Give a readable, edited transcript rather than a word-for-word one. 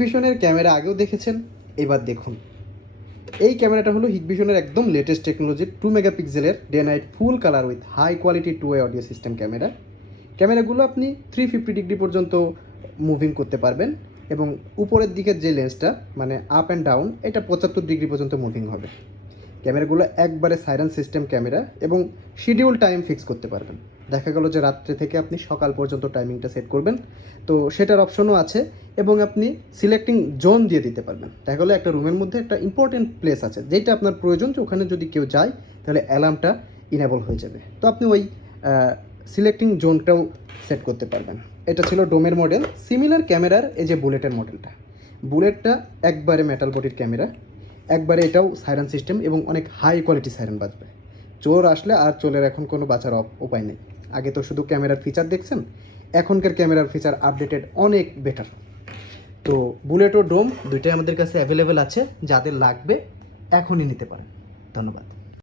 হিগভিশনের camera আগেও দেখেছেন, এবার দেখুন। এই ক্যামেরাটা হলো হিগভিশনের একদম লেটেস্ট টেকনোলজির 2 মেগাপিক্সেলের day night full colour with high quality 2 way audio system camera. ক্যামেরাগুলো আপনি 350 ডিগ্রি পর্যন্ত মুভিং করতে পারবেন এবং উপরের দিকের যে লেন্সটা মানে আপ অ্যান্ড ডাউন এটা 75 ডিগ্রি পর্যন্ত মুভিং হবে। ক্যামেরাগুলো একবারে সাইরেন সিস্টেম ক্যামেরা এবং শিডিউল টাইম ফিক্স করতে পারবেন। দেখা গেল যে রাত্রে থেকে আপনি সকাল পর্যন্ত টাইমিংটা সেট করবেন, তো সেটার অপশনও আছে এবং আপনি সিলেক্টিং জোন দিয়ে দিতে পারবেন। দেখা গেলো একটা রুমের মধ্যে একটা ইম্পর্টেন্ট প্লেস আছে যেটা আপনার প্রয়োজন, যে ওখানে যদি কেউ যায় তাহলে অ্যালার্মটা ইনেবল হয়ে যাবে, তো আপনি ওই সিলেক্টিং জোনটাও সেট করতে পারবেন। এটা ছিল ডোমের মডেল। সিমিলার ক্যামেরার এই যে বুলেটের মডেলটা, বুলেটটা একবারে মেটাল বডির ক্যামেরা, একবারে এটাও সাইরেন সিস্টেম এবং অনেক হাই কোয়ালিটি সাইরেন বাজবে। চোর আসলে আর চোরের এখন কোনো বাঁচার উপায় নেই। আগে তো শুধু ক্যামেরার ফিচার দেখছেন, এখনকার ক্যামেরার ফিচার আপডেটেড অনেক বেটার। তো বুলেট ও ডোম দুইটাই আমাদের কাছে অ্যাভেলেবেল আছে, যাদের লাগবে এখনই নিতে পারেন। ধন্যবাদ।